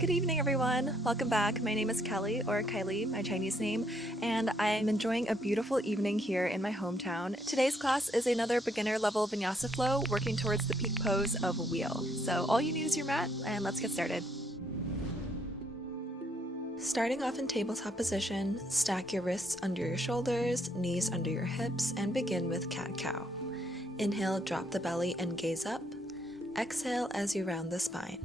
Good evening, everyone. Welcome back. My name is Kelly, or Kǎi Lì, my Chinese name, and I'm enjoying a beautiful evening here in my hometown. Today's class is another beginner level Vinyasa flow, working towards the peak pose of a wheel. So all you need is your mat, and let's get started. Starting off in tabletop position, stack your wrists under your shoulders, knees under your hips, and begin with cat-cow. Inhale, drop the belly and gaze up. Exhale as you round the spine.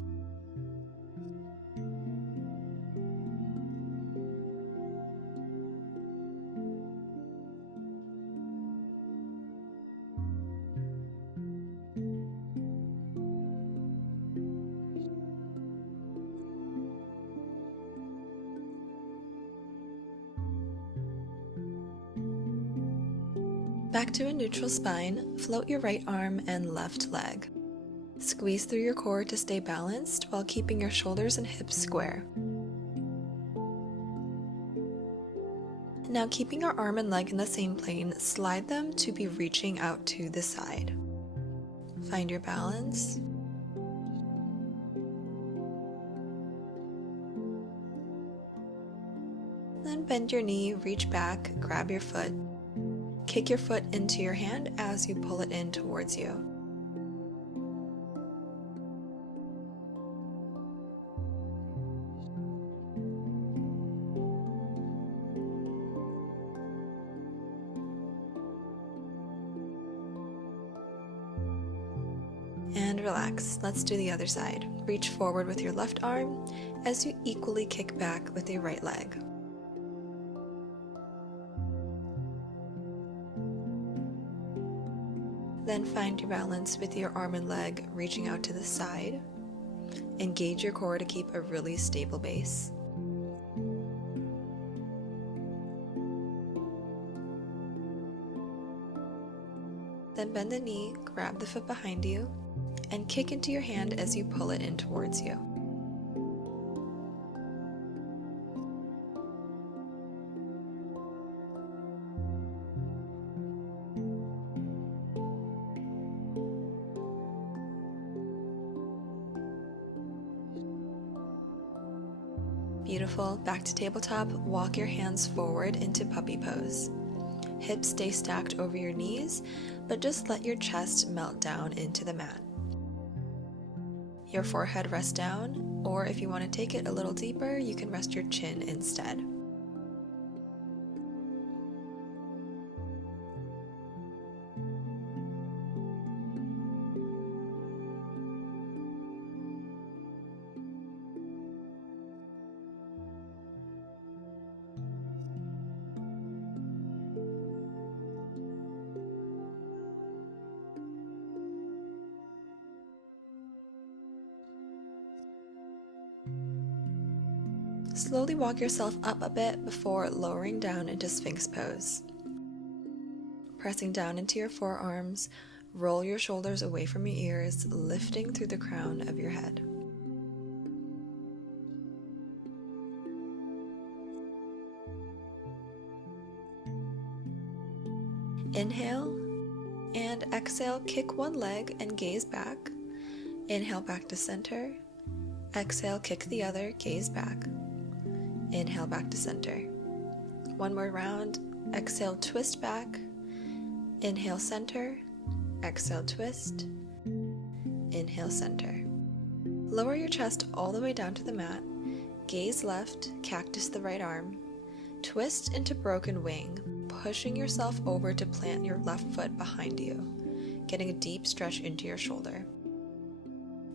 Back to a neutral spine, float your right arm and left leg. Squeeze through your core to stay balanced while keeping your shoulders and hips square. Now, keeping your arm and leg in the same plane, slide them to be reaching out to the side. Find your balance. Then bend your knee, reach back, grab your foot. Kick your foot into your hand as you pull it in towards you. And relax. Let's do the other side. Reach forward with your left arm as you equally kick back with your right leg. Then find your balance with your arm and leg reaching out to the side. Engage your core to keep a really stable base. Then bend the knee, grab the foot behind you, and kick into your hand as you pull it in towards you. Beautiful. Back to tabletop. Walk your hands forward into puppy pose. Hips stay stacked over your knees, but just let your chest melt down into the mat. Your forehead rests down, or if you want to take it a little deeper, you can rest your chin instead. Slowly walk yourself up a bit before lowering down into Sphinx pose. Pressing down into your forearms, roll your shoulders away from your ears, lifting through the crown of your head. Inhale and exhale, kick one leg and gaze back. Inhale back to center. Exhale, kick the other, gaze back. Inhale back to center. One more round. Exhale, twist back. Inhale, center. Exhale, twist. Inhale, center. Lower your chest all the way down to the mat. Gaze left, cactus the right arm. Twist into broken wing, pushing yourself over to plant your left foot behind you, getting a deep stretch into your shoulder.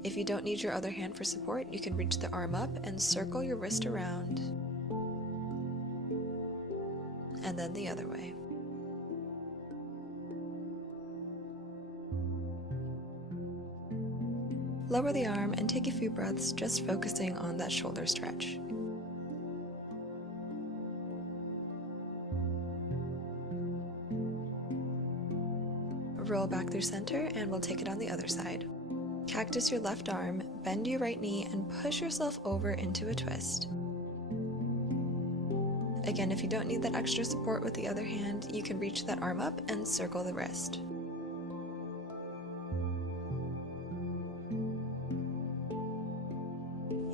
If you don't need your other hand for support, you can reach the arm up and circle your wrist around, and then the other way. Lower the arm and take a few breaths, just focusing on that shoulder stretch. Roll back through center, and we'll take it on the other side. Cactus your left arm, bend your right knee, and push yourself over into a twist. Again, if you don't need that extra support with the other hand, you can reach that arm up and circle the wrist.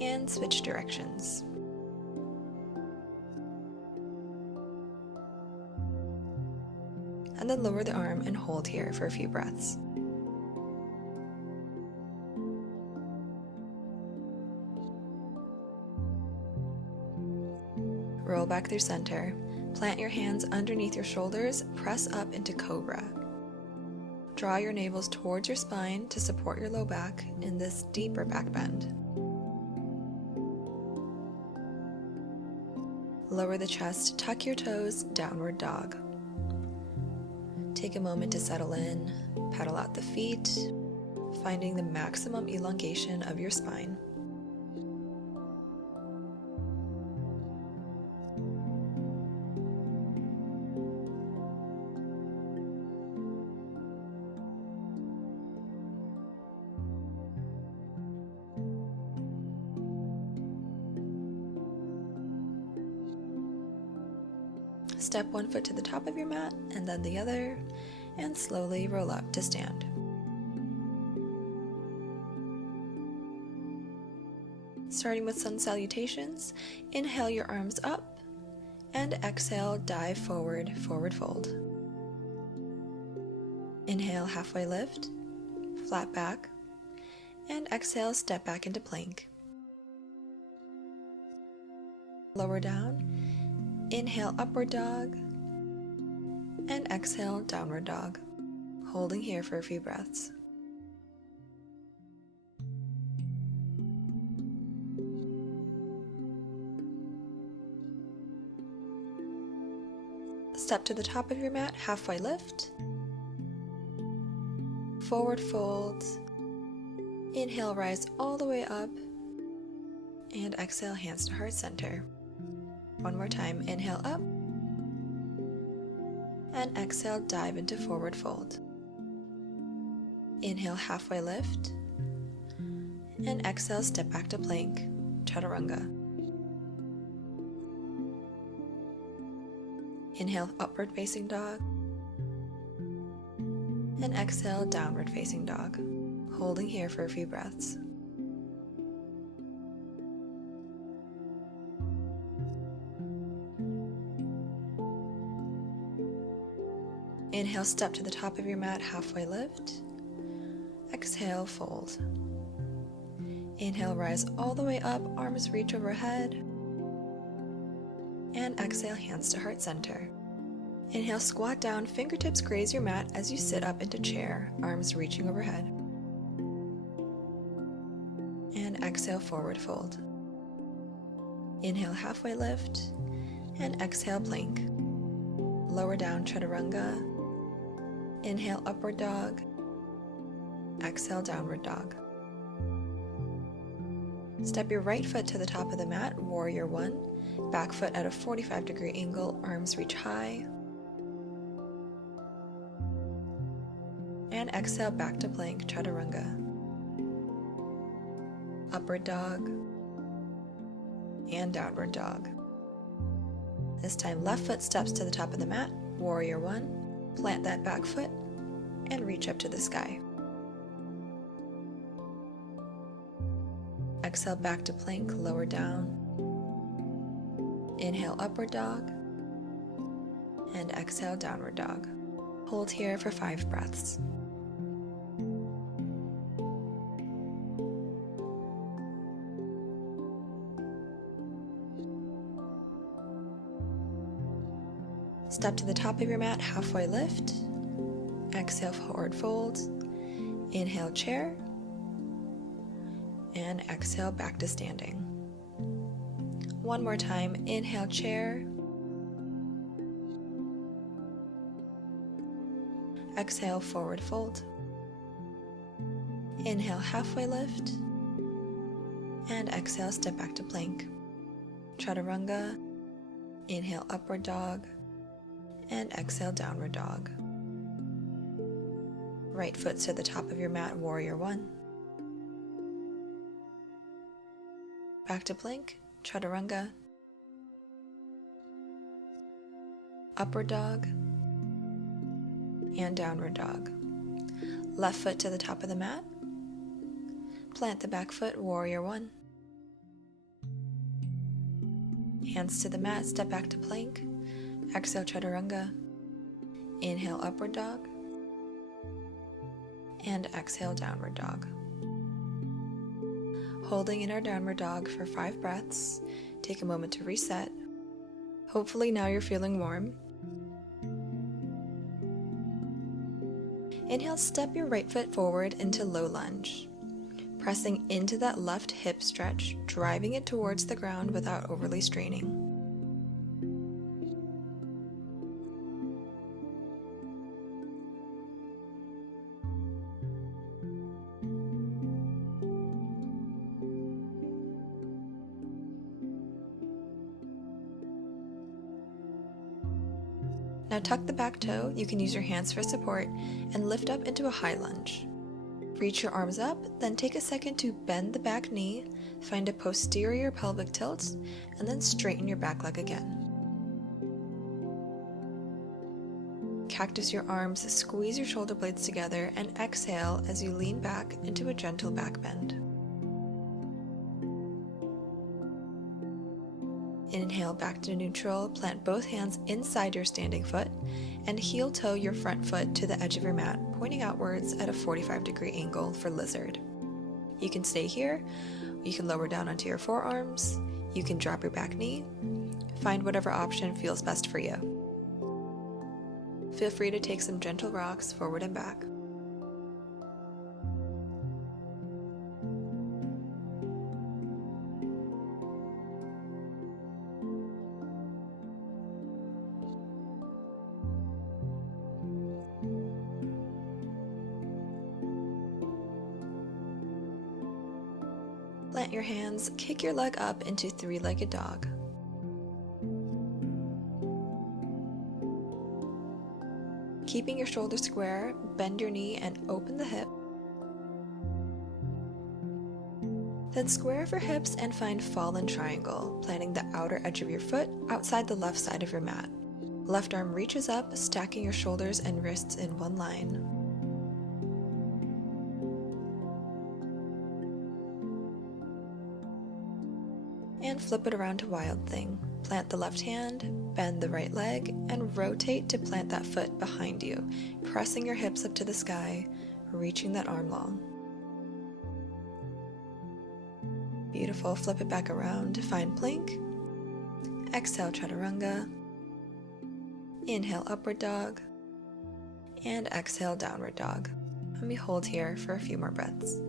and switch directions. And then lower the arm and hold here for a few breaths. Roll back through center. Plant your hands underneath your shoulders, press up into Cobra. Draw your navels towards your spine to support your low back in this deeper back bend. Lower the chest, tuck your toes, downward dog. Take a moment to settle in, pedal out the feet, finding the maximum elongation of your spine. Step one foot to the top of your mat and then the other, and slowly roll up to stand. Starting with sun salutations, inhale your arms up, and exhale, dive forward, forward fold. Inhale, halfway lift, flat back, and exhale, step back into plank. Lower down, inhale, upward dog, and exhale, downward dog, holding here for a few breaths. Step to the top of your mat, halfway lift, forward fold, inhale, rise all the way up, and exhale, hands to heart center. One more time, inhale up, and exhale, dive into forward fold. Inhale, halfway lift, and exhale, step back to plank, chaturanga. Inhale, upward facing dog, and exhale, downward facing dog, holding here for a few breaths. Inhale, step to the top of your mat, halfway lift. Exhale, fold. Inhale, rise all the way up, arms reach overhead. And exhale, hands to heart center. Inhale, squat down, fingertips graze your mat as you sit up into chair, arms reaching overhead. And exhale, forward fold. Inhale, halfway lift, and exhale, plank. Lower down, chaturanga. Inhale, upward dog. Exhale, downward dog. Step your right foot to the top of the mat, warrior one. Back foot at a 45-degree angle, arms reach high. And exhale, back to plank, chaturanga. Upward dog. And downward dog. This time, left foot steps to the top of the mat, warrior one. Plant that back foot and reach up to the sky. Exhale, back to plank, lower down. Inhale, upward dog, and exhale, downward dog. Hold here for 5 breaths. Step to the top of your mat, halfway lift. Exhale, forward fold. Inhale, chair. And exhale, back to standing. One more time, inhale, chair. Exhale, forward fold. Inhale, halfway lift. And exhale, step back to plank. Chaturanga. Inhale, upward dog. And exhale, downward dog. Right foot to the top of your mat, warrior one. Back to plank, chaturanga. Upward dog. And downward dog. Left foot to the top of the mat. Plant the back foot, warrior one. Hands to the mat, step back to plank. Exhale, chaturanga. Inhale, upward dog. And exhale, downward dog. Holding in our downward dog for 5 breaths. Take a moment to reset. Hopefully now you're feeling warm. Inhale, step your right foot forward into low lunge. Pressing into that left hip stretch, driving it towards the ground without overly straining. Now tuck the back toe, you can use your hands for support, and lift up into a high lunge. Reach your arms up, then take a second to bend the back knee, find a posterior pelvic tilt, and then straighten your back leg again. Cactus your arms, squeeze your shoulder blades together, and exhale as you lean back into a gentle back bend. Inhale back to neutral, plant both hands inside your standing foot, and heel toe your front foot to the edge of your mat, pointing outwards at a 45-degree angle for lizard. You can stay here, you can lower down onto your forearms, you can drop your back knee, find whatever option feels best for you. Feel free to take some gentle rocks forward and back. Plant your hands, kick your leg up into 3-legged dog. Keeping your shoulders square, bend your knee and open the hip. Then square off your hips and find fallen triangle, planting the outer edge of your foot outside the left side of your mat. Left arm reaches up, stacking your shoulders and wrists in one line. And flip it around to Wild Thing. Plant the left hand, bend the right leg, and rotate to plant that foot behind you, pressing your hips up to the sky, reaching that arm long. Beautiful, flip it back around to find plank. Exhale, chaturanga. Inhale, upward dog. And exhale, downward dog. Let me hold here for a few more breaths.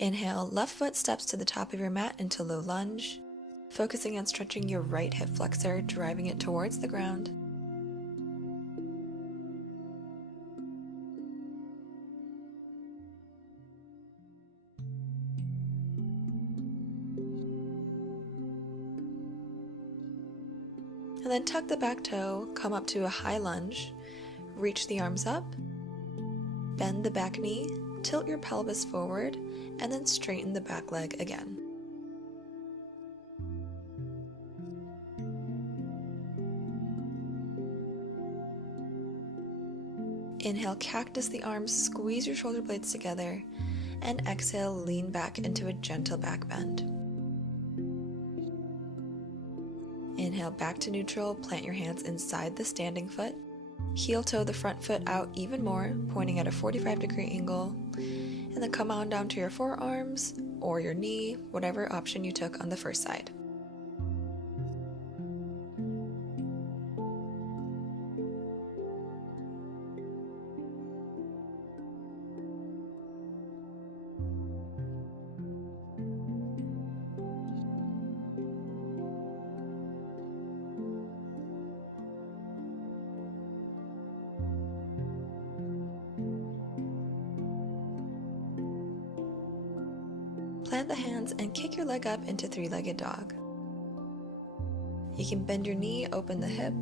Inhale, left foot steps to the top of your mat into low lunge, focusing on stretching your right hip flexor, driving it towards the ground. And then tuck the back toe, come up to a high lunge, reach the arms up, bend the back knee, tilt your pelvis forward, and then straighten the back leg again. Inhale, cactus the arms, squeeze your shoulder blades together, and exhale, lean back into a gentle back bend. Inhale, back to neutral, plant your hands inside the standing foot. Heel toe the front foot out even more, pointing at a 45-degree angle, and then come on down to your forearms or your knee, whatever option you took on the first side. Plant the hands and kick your leg up into 3-legged dog. You can bend your knee, open the hip,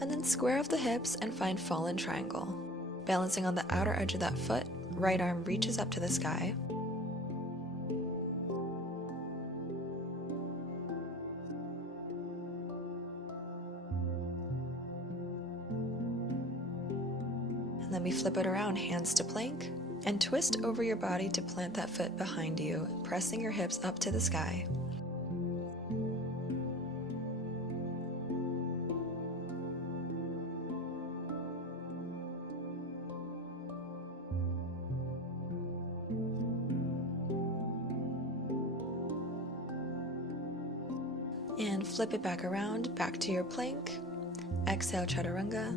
and then square off the hips and find fallen triangle. Balancing on the outer edge of that foot, right arm reaches up to the sky. Then we flip it around, hands to plank, and twist over your body to plant that foot behind you, pressing your hips up to the sky. And flip it back around, back to your plank. Exhale, Chaturanga.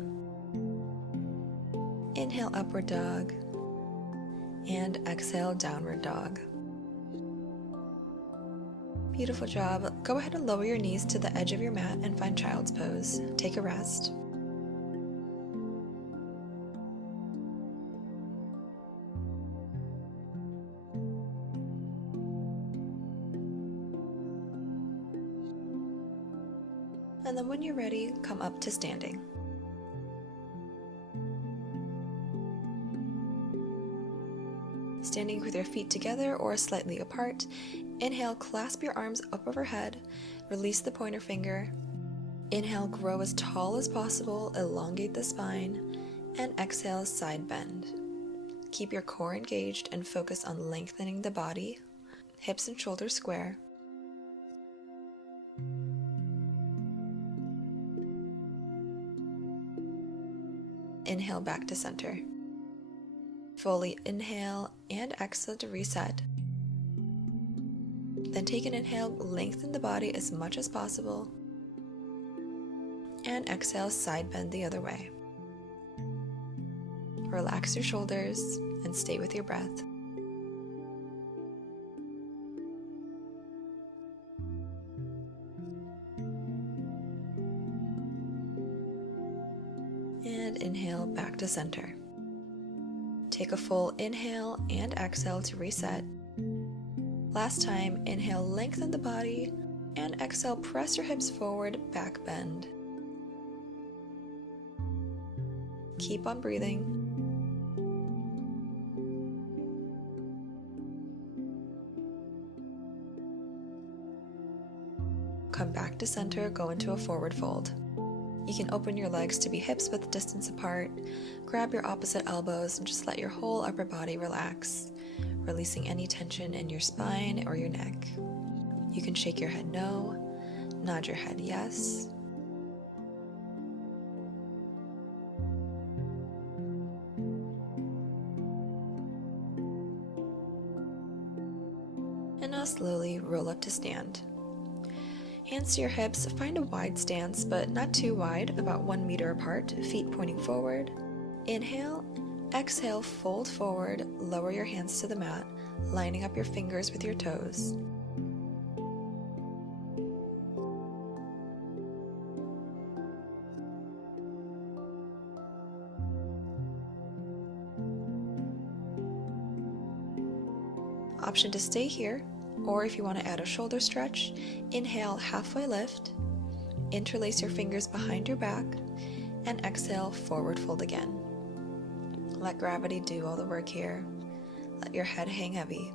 Inhale, Upward Dog. And exhale, Downward Dog. Beautiful job. Go ahead and lower your knees to the edge of your mat and find Child's Pose. Take a rest. And then when you're ready, come up to standing. Standing with your feet together or slightly apart, inhale, clasp your arms up overhead, release the pointer finger. Inhale, grow as tall as possible, elongate the spine, and exhale, side bend. Keep your core engaged and focus on lengthening the body, hips and shoulders square. Inhale back to center. Fully inhale and exhale to reset. Then take an inhale, lengthen the body as much as possible. And exhale, side bend the other way. Relax your shoulders and stay with your breath. And inhale back to center. Take a full inhale and exhale to reset. Last time, inhale, lengthen the body, and exhale, press your hips forward, back bend. Keep on breathing. Come back to center, go into a forward fold. You can open your legs to be hips width distance apart, grab your opposite elbows, and just let your whole upper body relax, releasing any tension in your spine or your neck. You can shake your head no, nod your head yes. And now slowly roll up to stand. Hands to your hips, find a wide stance, but not too wide, about 1 meter apart, feet pointing forward. Inhale, exhale, fold forward, lower your hands to the mat, lining up your fingers with your toes. Option to stay here, or if you want to add a shoulder stretch, inhale, halfway lift, interlace your fingers behind your back, and exhale, forward fold again. Let gravity do all the work here. Let your head hang heavy.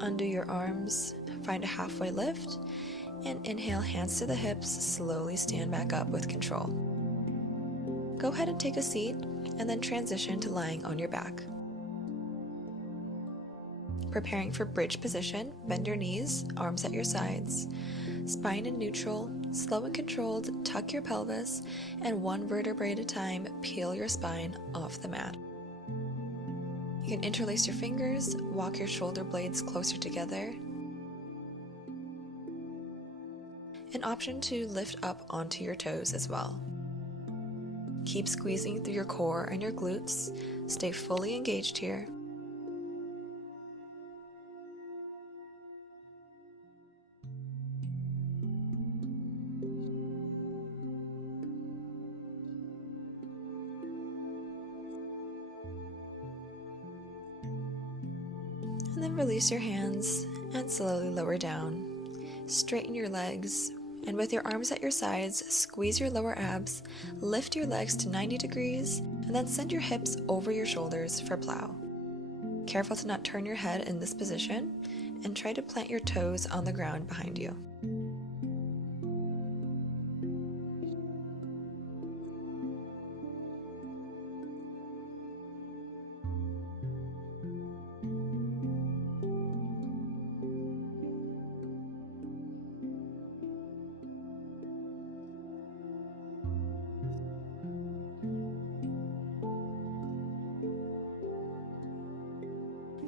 Undo your arms, find a halfway lift, and inhale, hands to the hips, slowly stand back up with control. Go ahead and take a seat, and then transition to lying on your back. Preparing for bridge position, bend your knees, arms at your sides, spine in neutral, slow and controlled, tuck your pelvis, and 1 vertebrae at a time, peel your spine off the mat. You can interlace your fingers, walk your shoulder blades closer together. An option to lift up onto your toes as well. Keep squeezing through your core and your glutes. Stay fully engaged here. And then release your hands and slowly lower down. Straighten your legs And with your arms at your sides, squeeze your lower abs, lift your legs to 90 degrees, and then send your hips over your shoulders for plow. Careful to not turn your head in this position, and try to plant your toes on the ground behind you.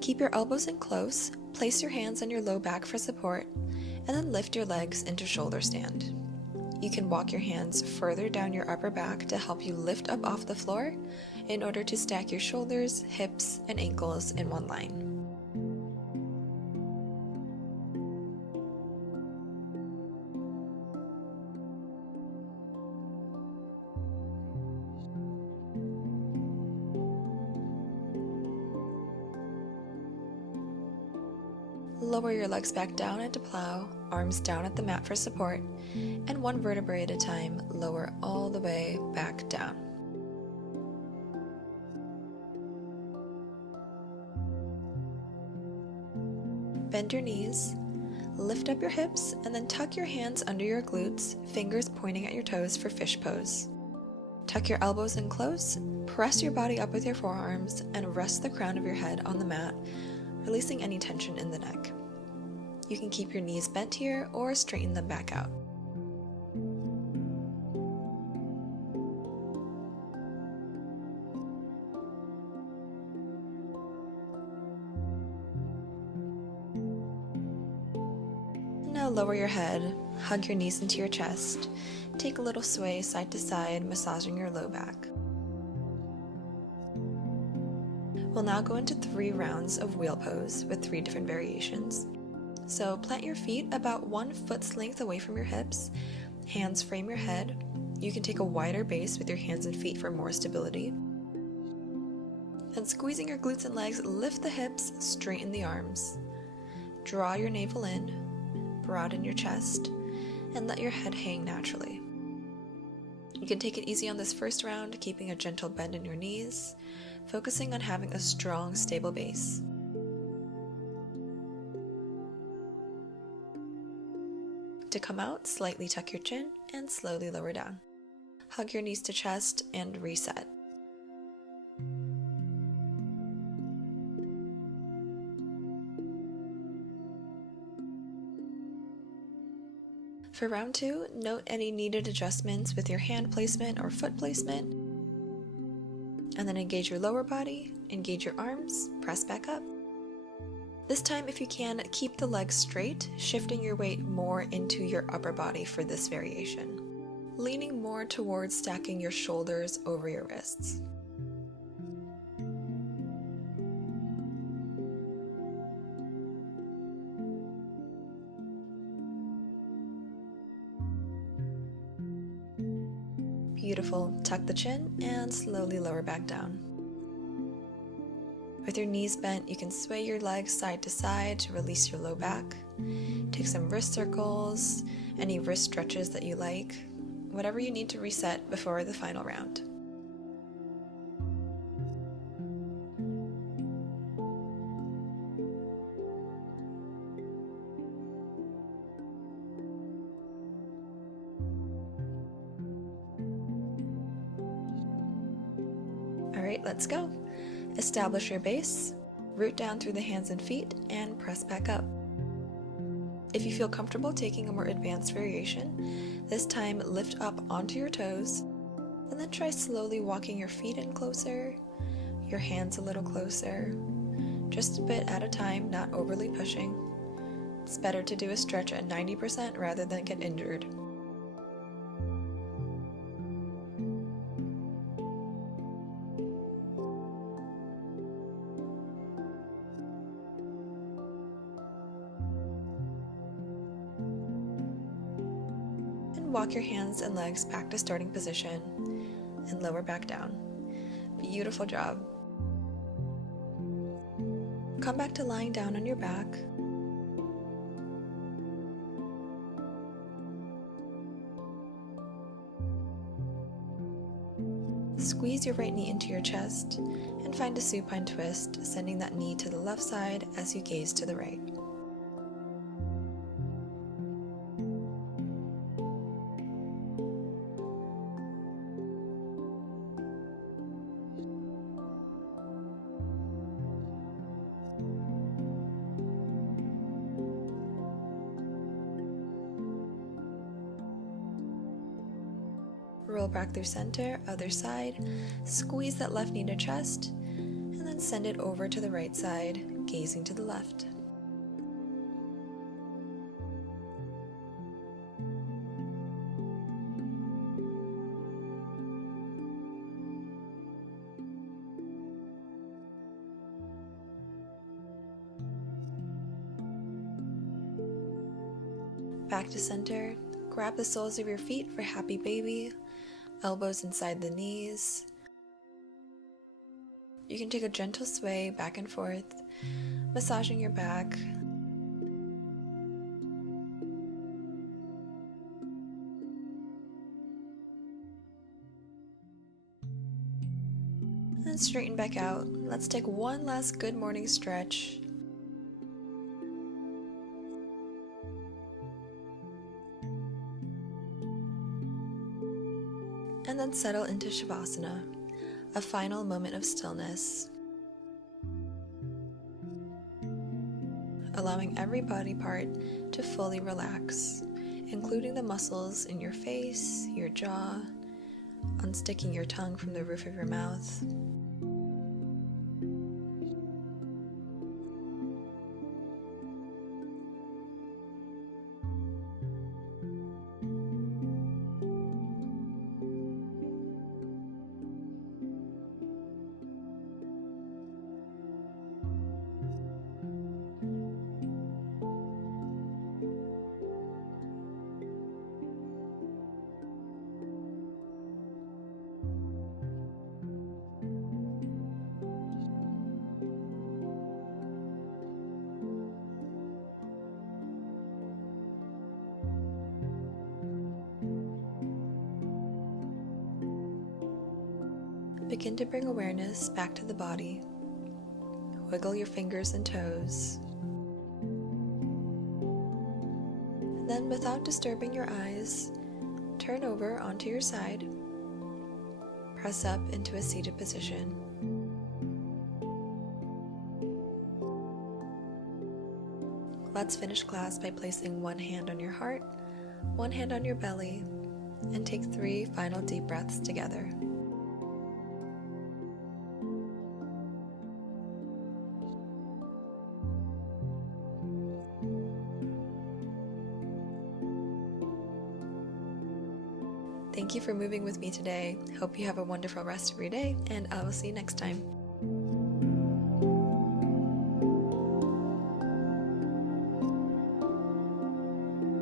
Keep your elbows in close, place your hands on your low back for support, and then lift your legs into shoulder stand. You can walk your hands further down your upper back to help you lift up off the floor in order to stack your shoulders, hips, and ankles in one line. Lower your legs back down into plow, arms down at the mat for support, and one vertebrae at a time, lower all the way back down. Bend your knees, lift up your hips, and then tuck your hands under your glutes, fingers pointing at your toes for fish pose. Tuck your elbows in close, press your body up with your forearms, and rest the crown of your head on the mat, releasing any tension in the neck. You can keep your knees bent here or straighten them back out. Now lower your head, hug your knees into your chest, take a little sway side to side, massaging your low back. We'll now go into 3 rounds of wheel pose with 3 different variations. So plant your feet about 1 foot's length away from your hips, hands frame your head. You can take a wider base with your hands and feet for more stability. And squeezing your glutes and legs, lift the hips, straighten the arms. Draw your navel in, broaden your chest, and let your head hang naturally. You can take it easy on this first round, keeping a gentle bend in your knees, focusing on having a strong, stable base. To come out, slightly tuck your chin and slowly lower down. Hug your knees to chest and reset. For round 2, note any needed adjustments with your hand placement or foot placement, and then engage your lower body, engage your arms, press back up. This time, if you can, keep the legs straight, shifting your weight more into your upper body for this variation, leaning more towards stacking your shoulders over your wrists. Beautiful. Tuck the chin and slowly lower back down. With your knees bent, you can sway your legs side to side to release your low back. Take some wrist circles, any wrist stretches that you like, whatever you need to reset before the final round. All right, let's go. Establish your base, root down through the hands and feet, and press back up. If you feel comfortable taking a more advanced variation, this time lift up onto your toes, and then try slowly walking your feet in closer, your hands a little closer, just a bit at a time, not overly pushing. It's better to do a stretch at 90% rather than get injured. Walk your hands and legs back to starting position and lower back down. Beautiful job. Come back to lying down on your back. Squeeze your right knee into your chest and find a supine twist, sending that knee to the left side as you gaze to the right. Roll back through center, other side, squeeze that left knee to chest, and then send it over to the right side, gazing to the left. Back to center, grab the soles of your feet for happy baby, elbows inside the knees. You can take a gentle sway back and forth, massaging your back. And straighten back out. Let's take one last good morning stretch. And then settle into Savasana, a final moment of stillness. Allowing every body part to fully relax, including the muscles in your face, your jaw, unsticking your tongue from the roof of your mouth. Begin to bring awareness back to the body. Wiggle your fingers and toes. Then, without disturbing your eyes, turn over onto your side. Press up into a seated position. Let's finish class by placing one hand on your heart, one hand on your belly, and take 3 final deep breaths together. Thank you for moving with me today. Hope you have a wonderful rest of your day, and I will see you next time.